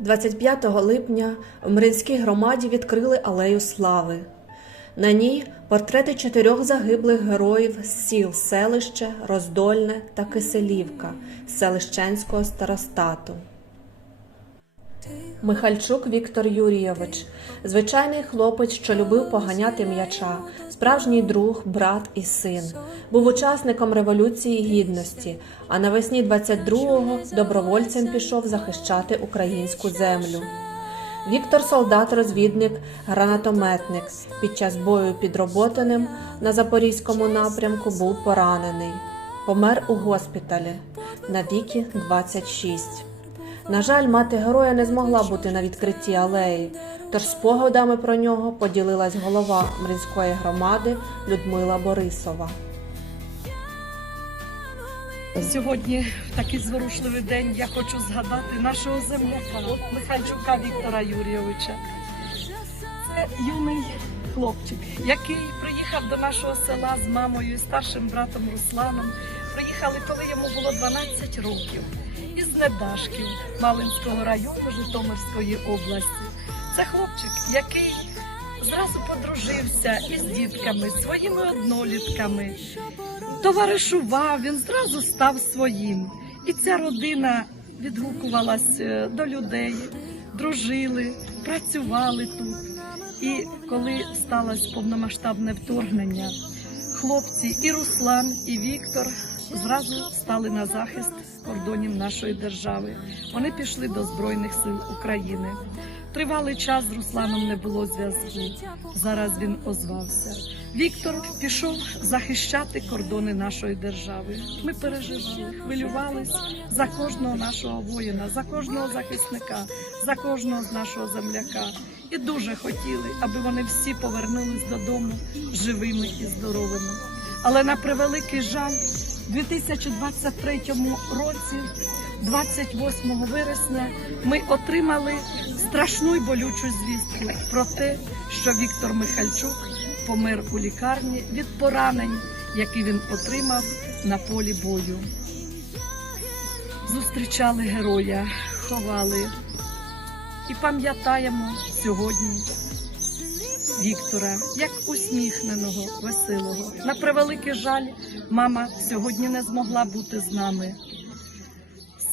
25 липня в Мринській громаді відкрили алею слави. На ній портрети чотирьох загиблих героїв з сіл селище, Роздольне та Киселівка селищенського старостату. Михальчук Віктор Юрійович, звичайний хлопець, що любив поганяти м'яча, справжній друг, брат і син. Був учасником Революції Гідності, а навесні 22-го добровольцем пішов захищати українську землю. Віктор солдат-розвідник, гранатометник. Під час бою під Роботиним на Запорізькому напрямку був поранений. Помер у госпіталі на віки 26. На жаль, мати героя не змогла бути на відкритті алеї, тож спогадами про нього поділилась голова Мринської громади Людмила Борисова. Сьогодні, в такий зворушливий день, я хочу згадати нашого земляка Михайчука Віктора Юрійовича. Це юний хлопчик, який приїхав до нашого села з мамою і старшим братом Русланом. Приїхали, коли йому було 12 років, із Недашків Малинського району Житомирської області. Це хлопчик, який зразу подружився із дітками, своїми однолітками товаришував, він зразу став своїм. І ця родина відгукувалась е, до людей, дружили, працювали тут. І коли сталося повномасштабне вторгнення, хлопці і Руслан, і Віктор зразу стали на захист кордонів нашої держави. Вони пішли до Збройних сил України. Тривалий час з Русланом не було зв'язку. Зараз він озвався. Віктор пішов захищати кордони нашої держави. Ми переживали, хвилювались за кожного нашого воїна, за кожного захисника, за кожного з нашого земляка. І дуже хотіли, аби вони всі повернулись додому живими і здоровими. Але на превеликий жаль, у 2023 році, 28 вересня, ми отримали страшну й болючу звістку про те, що Віктор Михальчук помер у лікарні від поранень, які він отримав на полі бою. Зустрічали героя, ховали і пам'ятаємо сьогодні Віктора як усміхненого, веселого. На превеликий жаль, мама сьогодні не змогла бути з нами.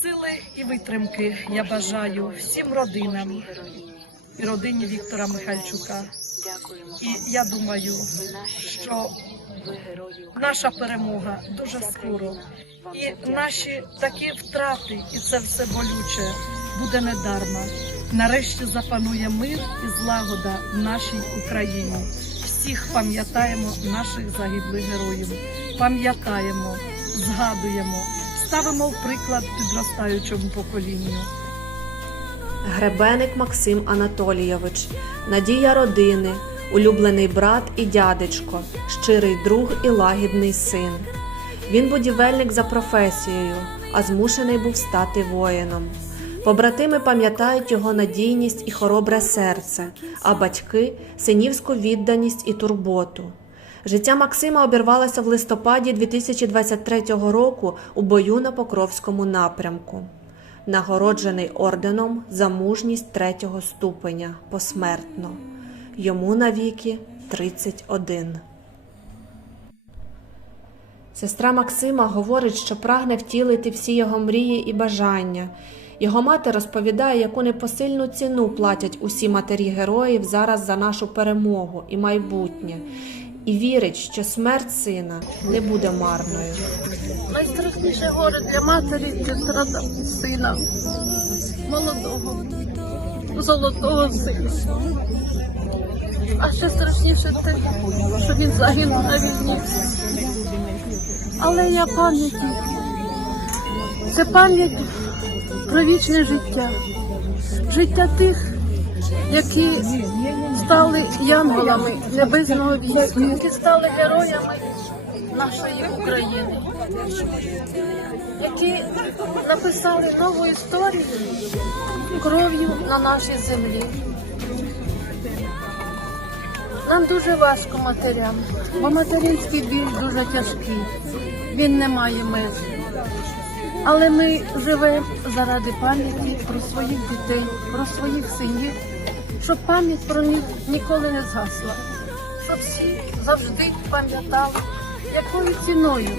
Сили і витримки я бажаю всім родинам і родині Віктора Михальчука. І я думаю, що наша перемога дуже скоро. І наші такі втрати, і це все болюче, буде недарма. Нарешті запанує мир і злагода в нашій Україні. Всіх пам'ятаємо наших загиблих героїв. Пам'ятаємо, згадуємо, ставимо в приклад підростаючому поколінню. Гребеник Максим Анатолійович, надія родини, улюблений брат і дядечко, щирий друг і лагідний син. Він будівельник за професією, а змушений був стати воїном. Побратими пам'ятають його надійність і хоробре серце, а батьки синівську відданість і турботу. Життя Максима обірвалося в листопаді 2023 року у бою на Покровському напрямку нагороджений орденом за мужність третього ступеня посмертно. Йому навіки 31. Сестра Максима говорить, що прагне втілити всі його мрії і бажання. Його мати розповідає, яку непосильну ціну платять усі матері героїв зараз за нашу перемогу і майбутнє, і вірить, що смерть сина не буде марною. Найстрашніше горе для матері це втрата сина, молодого, золотого сина. А ще страшніше те, що він загинув на війні. Але я пам'яті. Це пам'ять про вічне життя. Життя тих, які стали янголами небесного війська, які стали героями нашої України, які написали нову історію кров'ю на нашій землі. Нам дуже важко матерям, бо материнський біль дуже тяжкий. Він не має меж. Але ми живемо заради пам'яті про своїх дітей, про своїх синів, щоб пам'ять про них ніколи не згасла. Щоб всі завжди пам'ятали, якою ціною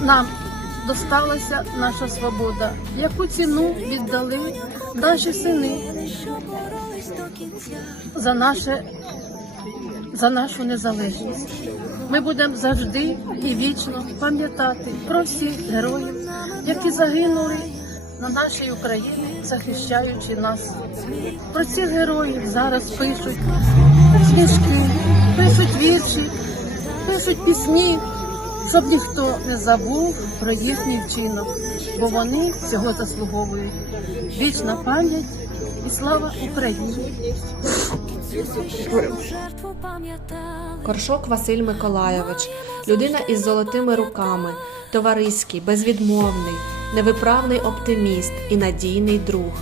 нам досталася наша свобода, яку ціну віддали наші сини за наше за нашу незалежність. Ми будемо завжди і вічно пам'ятати про всіх героїв, які загинули на нашій Україні, захищаючи нас. Про цих героїв зараз пишуть книжки, пишуть вірші, пишуть пісні, щоб ніхто не забув про їхній вчинок, бо вони цього заслуговують. Вічна пам'ять і слава Україні! Коршок Василь Миколайович, людина із золотими руками, товариський, безвідмовний, невиправний оптиміст і надійний друг.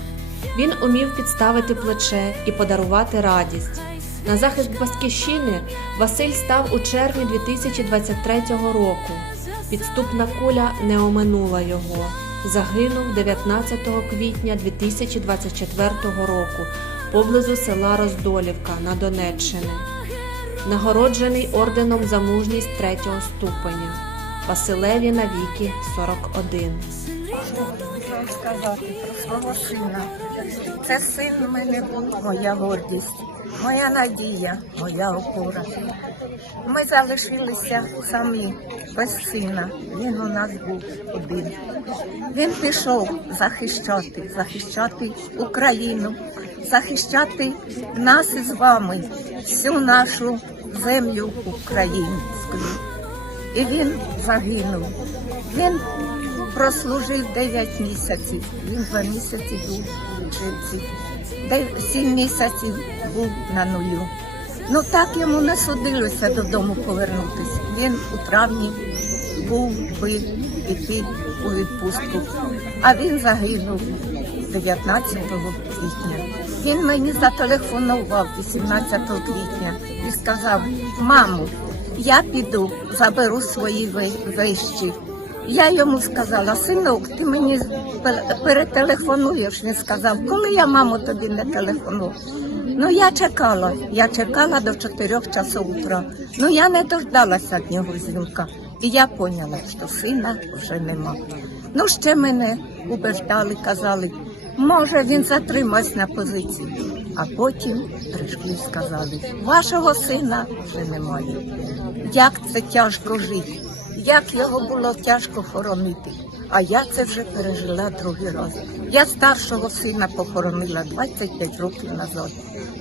Він умів підставити плече і подарувати радість. На захист Батьківщини Василь став у червні 2023 року. Підступна куля не оминула його. Загинув 19 квітня 2024 року поблизу села Роздолівка на Донеччині нагороджений орденом за мужність третього ступеня. Василеві навіки 41. Можу сказати про свого сина. Це син у мене був, моя гордість, моя надія, моя опора. Ми залишилися самі без сина. Він у нас був один. Він пішов захищати, захищати Україну, захищати нас із вами, всю нашу землю українську. І він загинув. Він прослужив 9 місяців. Він два місяці був у житті. Де- Сім місяців був на нулю. Ну так йому не судилося додому повернутися. Він у травні був би йти у відпустку. А він загинув 19 квітня. Він мені зателефонував 18 квітня і сказав: Мамо, я піду, заберу свої вещі. Я йому сказала, синок, ти мені перетелефонуєш. Він сказав, коли я, мамо, тобі не телефоную. Ну я чекала, я чекала до 4 часов утра. Ну я не дождалася від нього дзвінка. І я поняла, що сина вже нема. Ну ще мене убеждали, казали, може він затримався на позиції. А потім прийшли і сказали, вашого сина вже немає. Як це тяжко жити, як його було тяжко хоронити. А я це вже пережила другий раз. Я старшого сина похоронила 25 років назад.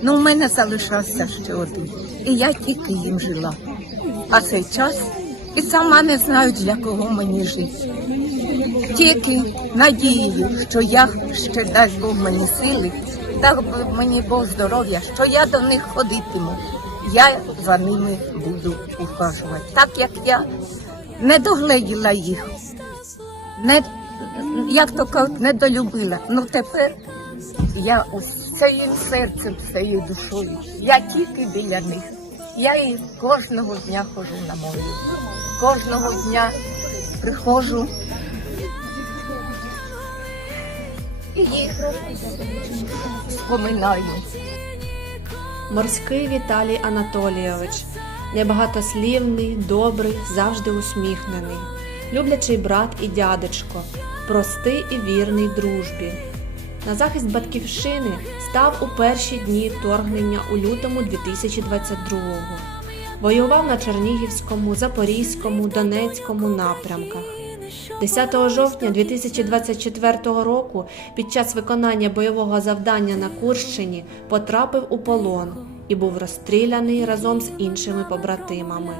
Ну, в мене залишався ще один. І я тільки їм жила. А цей час і сама не знаю, для кого мені жити. Тільки надією, що я ще дасть Бог мені сили, дасть мені Бог здоров'я, що я до них ходитиму. Я за ними буду ухажувати. Так як я не догледіла їх, не, як то кажуть, не долюбила. Ну тепер я усім серцем, всією душою. Я тільки біля них. Я і кожного дня ходжу на молитву. Кожного дня приходжу і їх споминаю. Морський Віталій Анатолійович, небагатослівний, добрий, завжди усміхнений, люблячий брат і дядечко, простий і вірний дружбі. На захист батьківщини став у перші дні вторгнення у лютому 2022-го. Воював на Чернігівському, Запорізькому, Донецькому напрямках. 10 жовтня 2024 року під час виконання бойового завдання на Курщині потрапив у полон і був розстріляний разом з іншими побратимами.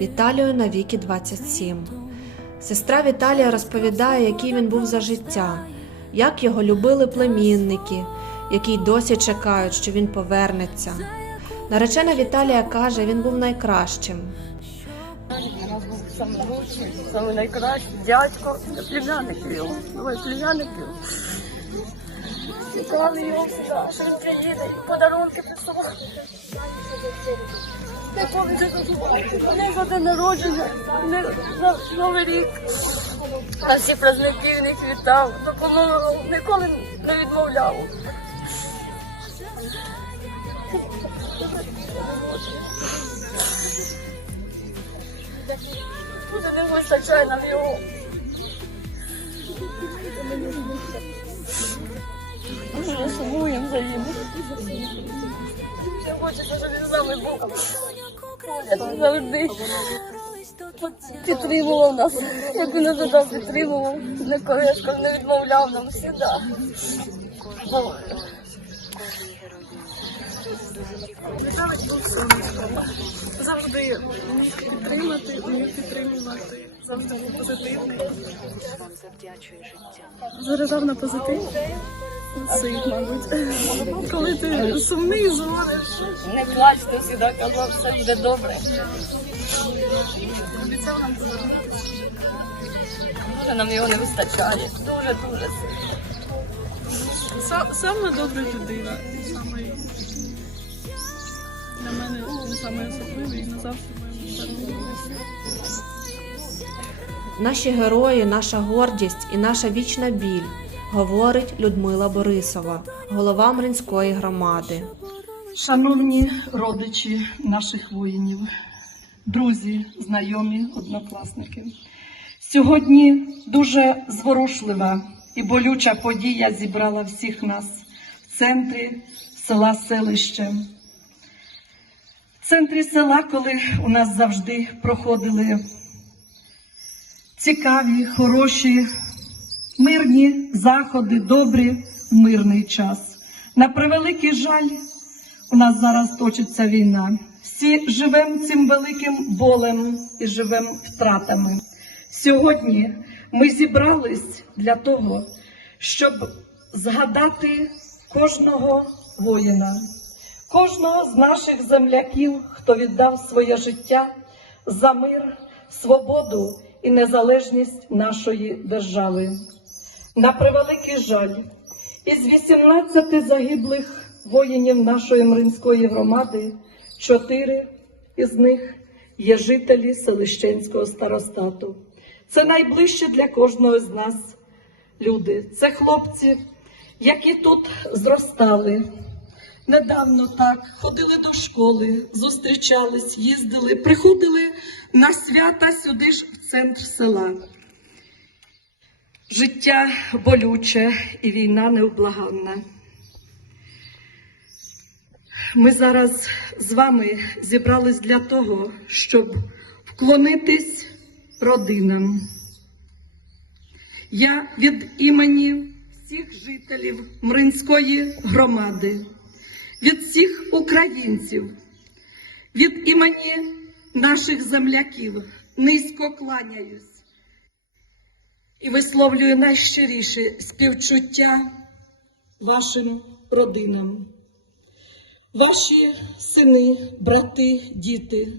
Віталію навіки 27. Сестра Віталія розповідає, який він був за життя, як його любили племінники, які й досі чекають, що він повернеться. Наречена Віталія каже, він був найкращим. Саме лучший, саме найкращий дядько, племянник його, двоє племянників. Чекали його сюди, що він приїде і подарунки присилав. Не пам'ятаю, за день народження, не за Новий рік. На всі праздники він їх вітав, допомагав, ніколи не відмовляв. Дуже не вистачає нам його. Дуже сумуємо за ним. Ще хочеться, щоб він з нами був. Завжди підтримував нас. Як він ожидав, підтримував. Не колешкав, не відмовляв нам завжди. Михайлик був сонечком. Завжди міг підтримати, міг підтримувати. Завжди був позитивний. Заряджав на позитив. Сить, мабуть. Коли ти сумний, дзвониш. Не плачте, завжди казав, все буде добре. Обіцяв нам повернутися. Дуже нам його не вистачає. Дуже, дуже сильно. Са- Саме добра людина. Для мене він саме особливий і назавжди моєму. Наші герої, наша гордість і наша вічна біль, говорить Людмила Борисова, голова Мринської громади. Шановні родичі наших воїнів, друзі, знайомі, однокласники. Сьогодні дуже зворушлива і болюча подія зібрала всіх нас в центрі села Селище. Центрі села, коли у нас завжди проходили цікаві, хороші, мирні заходи, добрі в мирний час. На превеликий жаль, у нас зараз точиться війна. Всі живемо цим великим болем і живемо втратами. Сьогодні ми зібрались для того, щоб згадати кожного воїна, кожного з наших земляків, хто віддав своє життя за мир, свободу і незалежність нашої держави. На превеликий жаль, із 18 загиблих воїнів нашої Мринської громади, чотири із них є жителі Селищенського старостату. Це найближче для кожного з нас люди. Це хлопці, які тут зростали. Недавно так ходили до школи, зустрічались, їздили, приходили на свята сюди ж в центр села. Життя болюче і війна невблаганна. Ми зараз з вами зібрались для того, щоб вклонитись родинам. Я від імені всіх жителів Мринської громади, від всіх українців, від імені наших земляків низько кланяюсь і висловлюю найщиріше співчуття вашим родинам. Ваші сини, брати, діти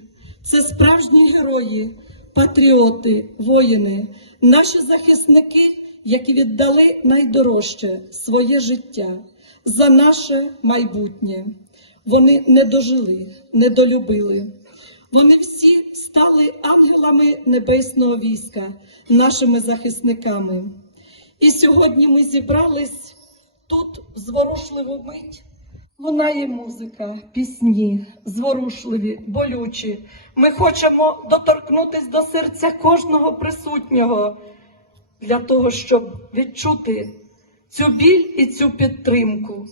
це справжні герої, патріоти, воїни, наші захисники, які віддали найдорожче своє життя за наше майбутнє. Вони не дожили, не долюбили. Вони всі стали ангелами небесного війська, нашими захисниками. І сьогодні ми зібрались тут зворушливу мить. Лунає музика, пісні, зворушливі, болючі. Ми хочемо доторкнутись до серця кожного присутнього для того, щоб відчути цю біль і цю підтримку.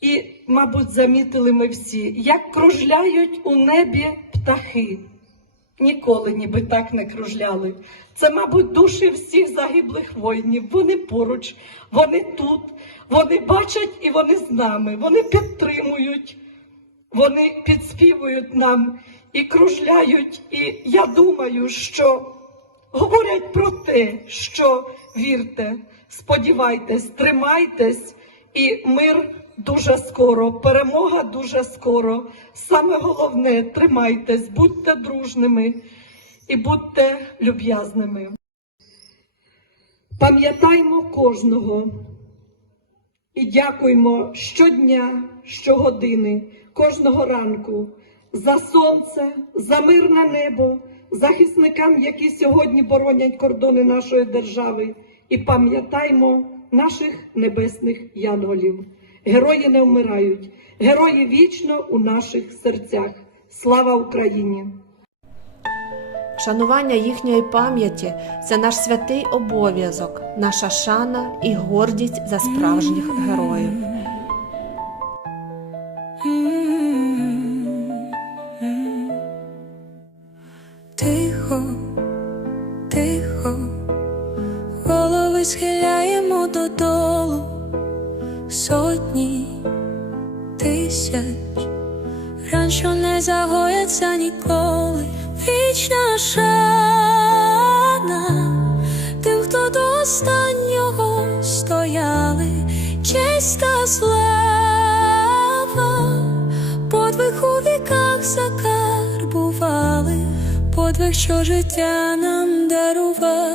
І, мабуть, замітили ми всі, як кружляють у небі птахи. Ніколи ніби так не кружляли. Це, мабуть, душі всіх загиблих воїнів. Вони поруч, вони тут, вони бачать і вони з нами, вони підтримують, вони підспівують нам і кружляють. І я думаю, що говорять про те, що вірте, сподівайтесь, тримайтесь, і мир дуже скоро, перемога дуже скоро. Саме головне тримайтесь, будьте дружними і будьте люб'язними. Пам'ятаймо кожного, і дякуємо щодня, щогодини, кожного ранку за сонце, за мирне небо, захисникам, які сьогодні боронять кордони нашої держави, і пам'ятаймо наших небесних янголів. Герої не вмирають, герої вічно у наших серцях. Слава Україні! Шанування їхньої пам'яті це наш святий обов'язок, наша шана і гордість за справжніх героїв. Ран, що не загояться ніколи, вічна шана. Тим, хто до останнього стояли, честь та слава, подвиг у віках закарбували, подвиг, що життя нам дарував.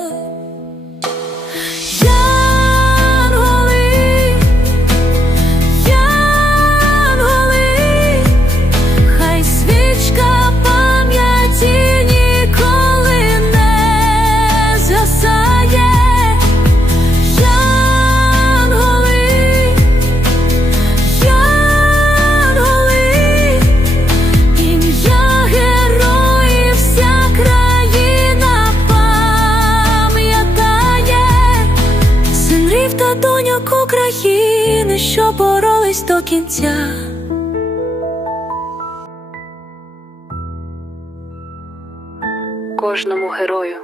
Кожному герою,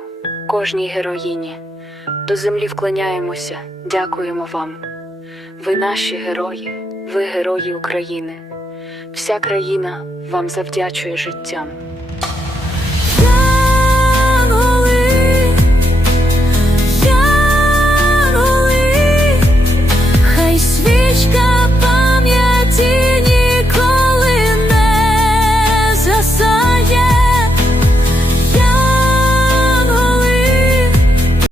кожній героїні. До землі вклоняємося, дякуємо вам. Ви наші герої, ви герої України. Вся країна вам завдячує життям. Хай.